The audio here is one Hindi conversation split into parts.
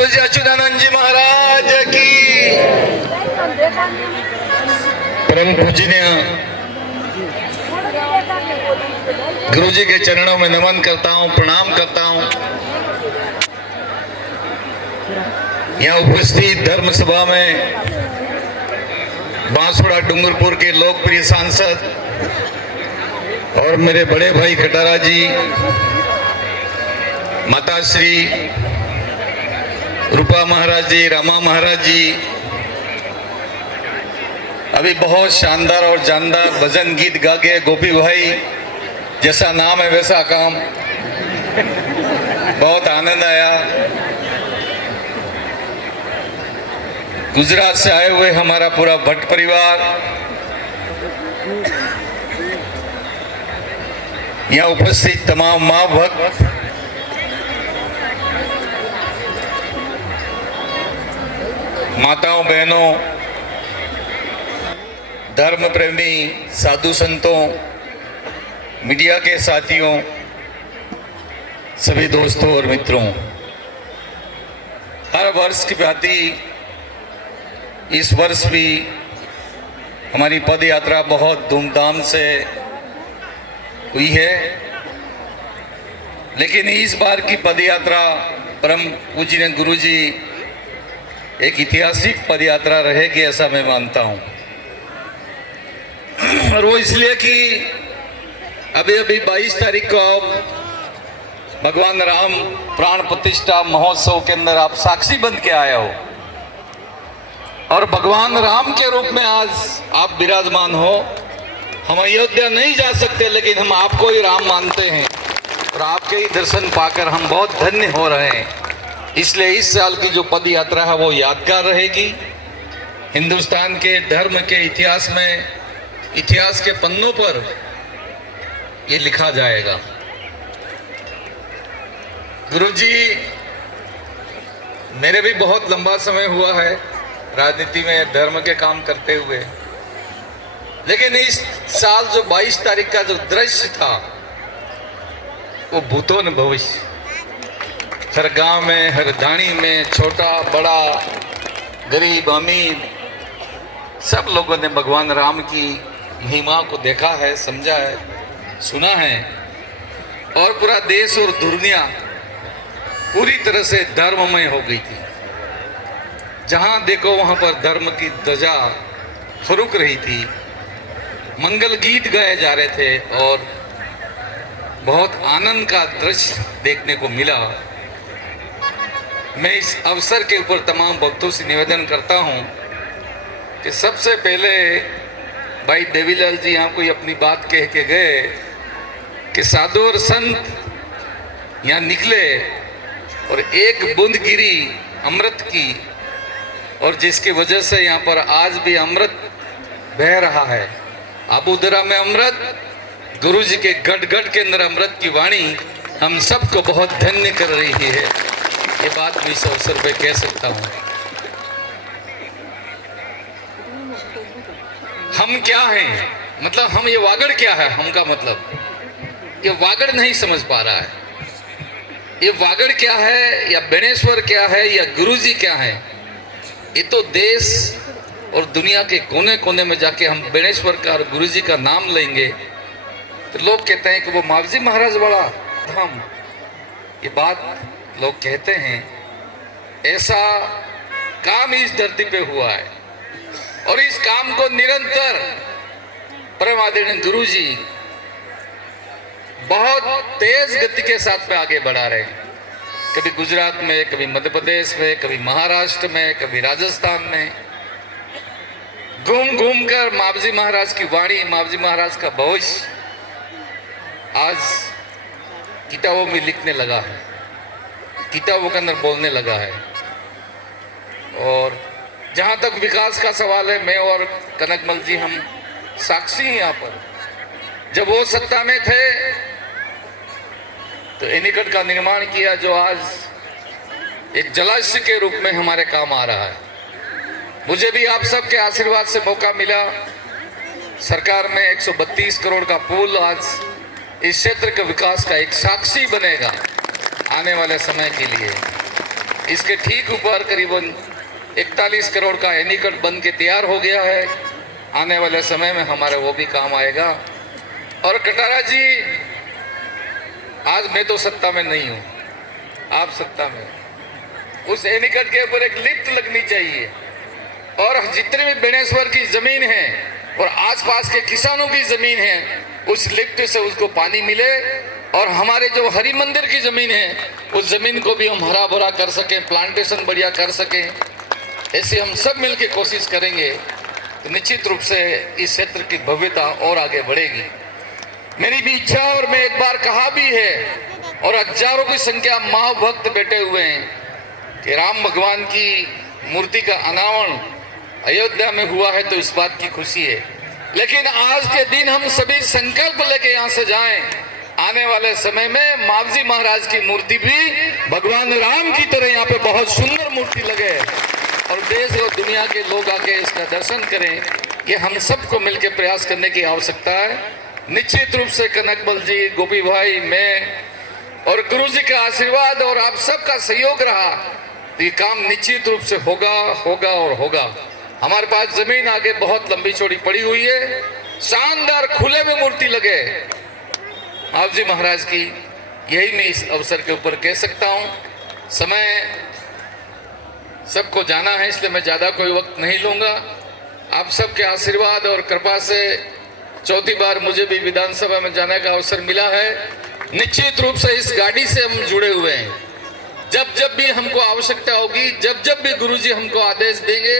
गुरु जी अच्युतानंद जी महाराज की। परम पूजनीय गुरु जी के चरणों में नमन करता हूं, प्रणाम करता हूं। यहाँ उपस्थित धर्म सभा में बांसवाड़ा डूंगरपुर के लोकप्रिय सांसद और मेरे बड़े भाई खटारा जी, माता श्री रूपा महाराज जी, रामा महाराज जी, अभी बहुत शानदार और जानदार भजन गीत गा के गोपी भाई, जैसा नाम है वैसा काम, बहुत आनंद आया। गुजरात से आए हुए हमारा पूरा भट्ट परिवार, यहाँ उपस्थित तमाम माँ भक्त, माताओं बहनों, धर्म प्रेमी साधु संतों, मीडिया के साथियों, सभी दोस्तों और मित्रों, हर वर्ष की भांति इस वर्ष भी हमारी पद यात्रा बहुत धूमधाम से हुई है। लेकिन इस बार की पद यात्रा परम पूज्य गुरु जी एक ऐतिहासिक पद यात्रा रहेगी, ऐसा मैं मानता हूं। और वो इसलिए कि अभी 22 तारीख को भगवान राम प्राण प्रतिष्ठा महोत्सव के अंदर आप साक्षी बन के आए हो और भगवान राम के रूप में आज आप विराजमान हो। हम अयोध्या नहीं जा सकते, लेकिन हम आपको ही राम मानते हैं और आपके ही दर्शन पाकर हम बहुत धन्य हो रहे हैं। इसलिए इस साल की जो पद यात्रा है वो यादगार रहेगी। हिंदुस्तान के धर्म के इतिहास में, इतिहास के पन्नों पर ये लिखा जाएगा। गुरुजी, मेरे भी बहुत लंबा समय हुआ है राजनीति में धर्म के काम करते हुए, लेकिन इस साल जो 22 तारीख का जो दृश्य था वो भूतों न भविष्य, हर गांव में, हर धाणी में, छोटा बड़ा, गरीब अमीर, सब लोगों ने भगवान राम की महिमा को देखा है, समझा है, सुना है। और पूरा देश और दुनिया पूरी तरह से धर्ममय हो गई थी। जहां देखो वहां पर धर्म की ध्वजा फरुक रही थी, मंगल गीत गाए जा रहे थे और बहुत आनंद का दृश्य देखने को मिला। मैं इस अवसर के ऊपर तमाम भक्तों से निवेदन करता हूं कि सबसे पहले भाई देवीलाल जी यहाँ कोई अपनी बात कह के गए कि साधु और संत यहाँ निकले और एक बूंद गिरी अमृत की, और जिसकी वजह से यहाँ पर आज भी अमृत बह रहा है। आबूदरा में अमृत, गुरु जी के गढ़ गढ़ के अंदर अमृत की वाणी हम सबको बहुत धन्य कर रही है। ये बात मैं इस अवसर पे कह सकता हूँ। हम क्या हैं, मतलब हम, ये वागड़ क्या है, हम का मतलब ये वागड़ नहीं समझ पा रहा है। ये वागड़ क्या है या बेणेश्वर क्या है या गुरुजी क्या है, ये तो देश और दुनिया के कोने कोने में जाके हम बेणेश्वर का और गुरुजी का नाम लेंगे तो लोग कहते हैं कि वो मावजी महाराज वाला धाम, ये बात लोग कहते हैं। ऐसा काम इस धरती पे हुआ है और इस काम को निरंतर परम आदरणीय गुरु जी बहुत तेज गति के साथ में आगे बढ़ा रहे हैं। कभी गुजरात में, कभी मध्य प्रदेश में, कभी महाराष्ट्र में, कभी राजस्थान में, घूम घूम कर मावजी महाराज की वाणी, मावजी महाराज का भविष्य आज किताबों में लिखने लगा है, किताबों के अंदर बोलने लगा है। और जहाँ तक विकास का सवाल है, मैं और कनकमल जी हम साक्षी हैं। यहाँ पर जब वो सत्ता में थे तो एनीकट का निर्माण किया, जो आज एक जलाशय के रूप में हमारे काम आ रहा है। मुझे भी आप सबके आशीर्वाद से मौका मिला। सरकार में 132 करोड़ का पुल आज इस क्षेत्र के विकास का एक साक्षी बनेगा आने वाले समय के लिए। इसके ठीक ऊपर करीबन 41 करोड़ का एनीकट बन के तैयार हो गया है। आने वाले समय में हमारे वो भी काम आएगा। और कटारा जी, आज मैं तो सत्ता में नहीं हूँ, आप सत्ता में, उस एनीकट के ऊपर एक लिफ्ट लगनी चाहिए और जितने भी बेनेश्वर की जमीन है और आसपास के किसानों की जमीन है, उस लिफ्ट से उसको पानी मिले और हमारे जो हरि मंदिर की जमीन है उस जमीन को भी हम हरा भरा कर सकें, प्लांटेशन बढ़िया कर सकें। ऐसे हम सब मिलकर कोशिश करेंगे तो निश्चित रूप से इस क्षेत्र की भव्यता और आगे बढ़ेगी। मेरी भी इच्छा, और मैं एक बार कहा भी है और हजारों की संख्या महाभक्त बैठे हुए हैं कि राम भगवान की मूर्ति का अनावरण अयोध्या में हुआ है तो इस बात की खुशी है। लेकिन आज के दिन हम सभी संकल्प लेके यहाँ से जाएं, आने वाले समय में मावजी महाराज की मूर्ति भी भगवान राम की तरह यहाँ पे बहुत सुंदर मूर्ति लगे और देश और दुनिया के लोग आके इसका दर्शन करें। ये हम सबको मिलकर प्रयास करने की आवश्यकता है। निश्चित रूप से कनकबल जी, गोपी भाई, मैं और गुरु जी का आशीर्वाद और आप सबका सहयोग रहा तो ये काम निश्चित रूप से होगा होगा और होगा। हमारे पास जमीन आगे बहुत लंबी चौड़ी पड़ी हुई है, शानदार खुले में मूर्ति लगे मावजी महाराज की, यही मैं इस अवसर के ऊपर कह सकता हूँ। समय सबको जाना है इसलिए मैं ज़्यादा कोई वक्त नहीं लूँगा। आप सबके आशीर्वाद और कृपा से चौथी बार मुझे भी विधानसभा में जाने का अवसर मिला है। निश्चित रूप से इस गाड़ी से हम जुड़े हुए हैं। जब जब भी हमको आवश्यकता होगी, जब जब भी गुरुजी हमको आदेश देंगे,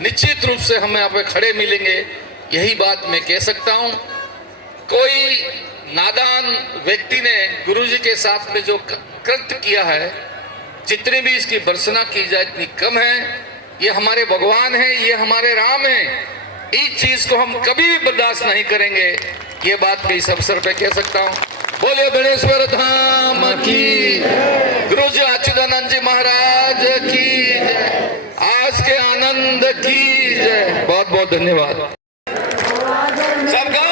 निश्चित रूप से हम यहाँ पे खड़े मिलेंगे। यही बात मैं कह सकता हूँ। कोई नादान व्यक्ति ने गुरुजी के साथ में जो कृत्य किया है, जितनी भी इसकी भर्त्सना की जाए इतनी कम है। ये हमारे भगवान हैं, ये हमारे राम हैं। इस चीज को हम कभी भी बर्दाश्त नहीं करेंगे। ये बात मैं इस अवसर पे कह सकता हूँ। बोलिए गणेश्वर धाम की, गुरु जी अच्युतानंद जी महाराज की, आज के आनंद की जय। बहुत बहुत धन्यवाद सबको।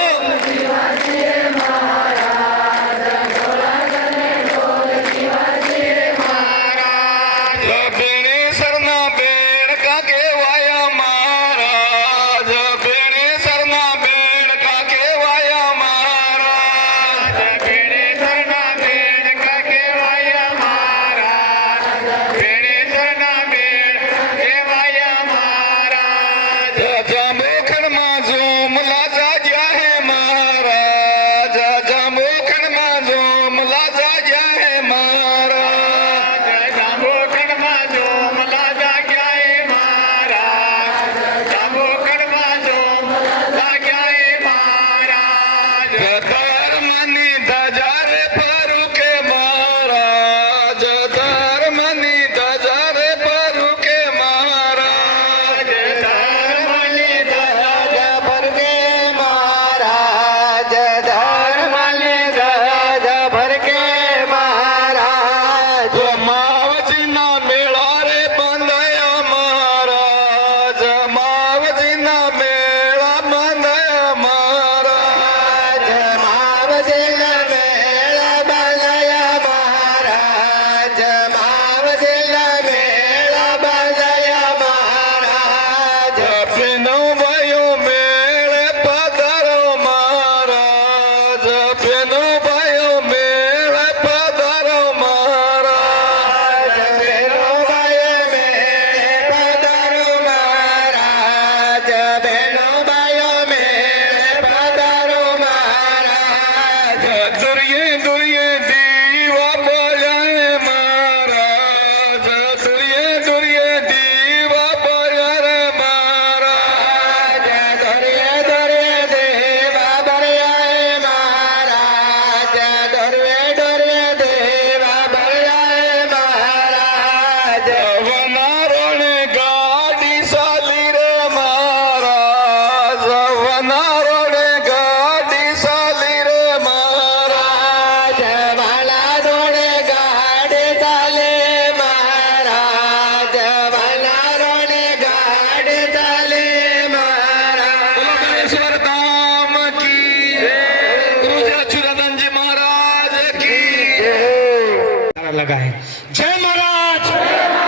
लगा है। जय महाराज।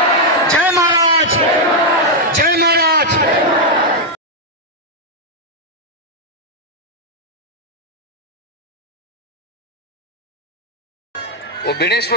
वो बिनेश्वर